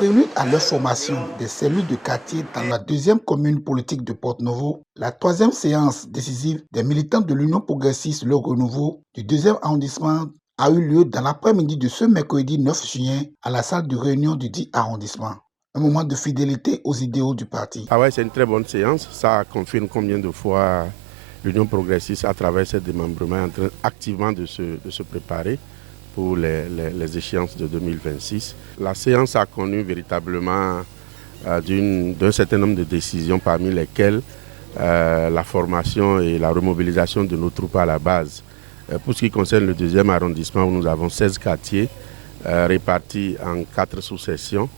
prélude à leur formation des cellules de quartier dans la deuxième commune politique de Porto-Novo, la troisième séance décisive des militants de l'Union progressiste Le Renouveau du deuxième arrondissement a eu lieu dans l'après-midi de ce mercredi 9 juin à la salle de réunion du dit arrondissement. Un moment de fidélité aux idéaux du parti. Ah ouais, c'est une très bonne séance. Ça confirme combien de fois l'Union progressiste, à travers ses démembrements, est en train activement de se préparer pour les échéances de 2026. La séance a connu véritablement d'un certain nombre de décisions, parmi lesquelles la formation et la remobilisation de nos troupes à la base. Pour ce qui concerne le deuxième arrondissement, où nous avons 16 quartiers répartis en 4 sous-sections,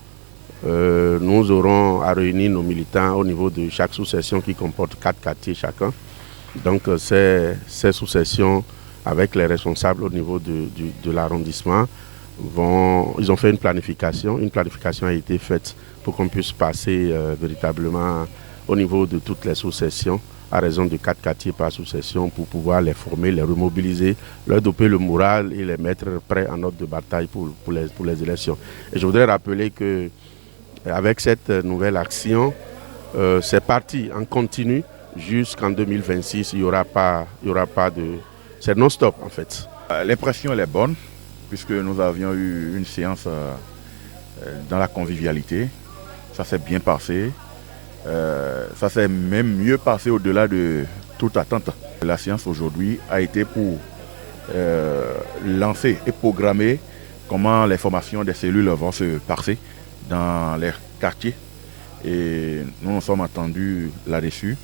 nous aurons à réunir nos militants au niveau de chaque sous-section qui comporte 4 quartiers chacun. Donc ces sous-sections, avec les responsables au niveau de l'arrondissement, ils ont fait une planification. Une planification a été faite pour qu'on puisse passer véritablement au niveau de toutes les sous-sections, à raison de 4 quartiers par sous-section, pour pouvoir les former, les remobiliser, leur doper le moral et les mettre prêts en ordre de bataille pour les élections. Et je voudrais rappeler que avec cette nouvelle action, c'est parti en continu jusqu'en 2026. Il y aura pas de... C'est non-stop en fait. L'impression elle est bonne puisque nous avions eu une séance dans la convivialité. Ça s'est bien passé. Ça s'est même mieux passé au-delà de toute attente. La séance aujourd'hui a été pour lancer et programmer comment les formations des cellules vont se passer dans les quartiers. Et nous sommes attendus là-dessus.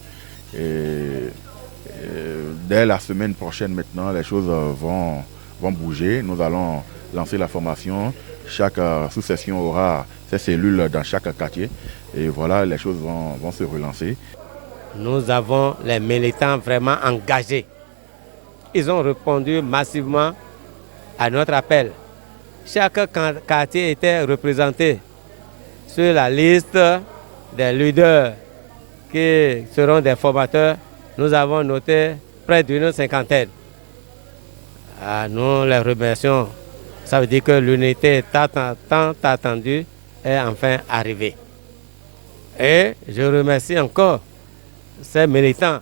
Dès la semaine prochaine maintenant, les choses vont bouger. Nous allons lancer la formation. Chaque sous-section aura ses cellules dans chaque quartier. Et voilà, les choses vont se relancer. Nous avons les militants vraiment engagés. Ils ont répondu massivement à notre appel. Chaque quartier était représenté sur la liste des leaders qui seront des formateurs. Nous avons noté près d'une cinquantaine. Nous les remercions. Ça veut dire que l'unité tant attendue est enfin arrivée. Et je remercie encore ces militants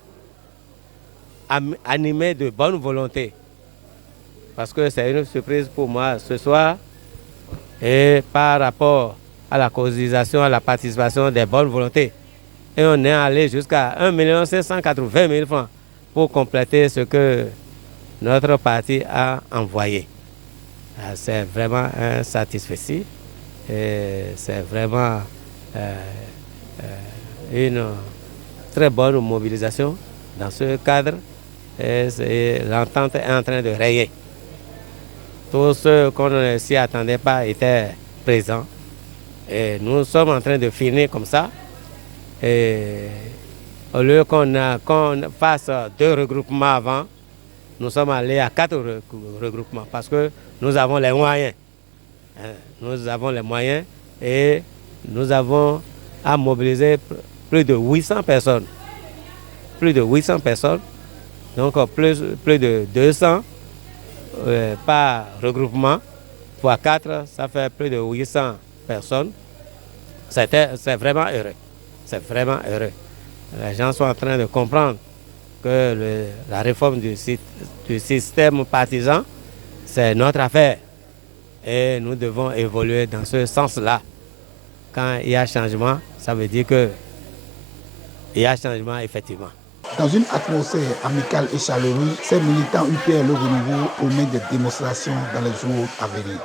animés de bonne volonté. Parce que c'est une surprise pour moi ce soir. Et par rapport à la cotisation, à la participation des bonnes volontés. Et on est allé jusqu'à 1 580 000 francs pour compléter ce que notre parti a envoyé. C'est vraiment un satisfait. C'est vraiment une très bonne mobilisation dans ce cadre. L'entente est en train de rayer. Tous ceux qu'on ne s'y attendait pas étaient présents. Et nous sommes en train de finir comme ça. Et au lieu qu'on fasse 2 regroupements avant, nous sommes allés à 4 regroupements parce que nous avons les moyens. Nous avons les moyens et nous avons à mobiliser plus de 800 personnes. Plus de 800 personnes, donc plus de 200 par regroupement. Fois 4, ça fait plus de 800 personnes. C'est vraiment heureux. C'est vraiment heureux. Les gens sont en train de comprendre que la réforme du système partisan, c'est notre affaire. Et nous devons évoluer dans ce sens-là. Quand il y a changement, ça veut dire qu'il y a changement effectivement. Dans une atmosphère amicale et chaleureuse, ces militants UPR Le Renouveau promettent des démonstrations dans les jours à venir.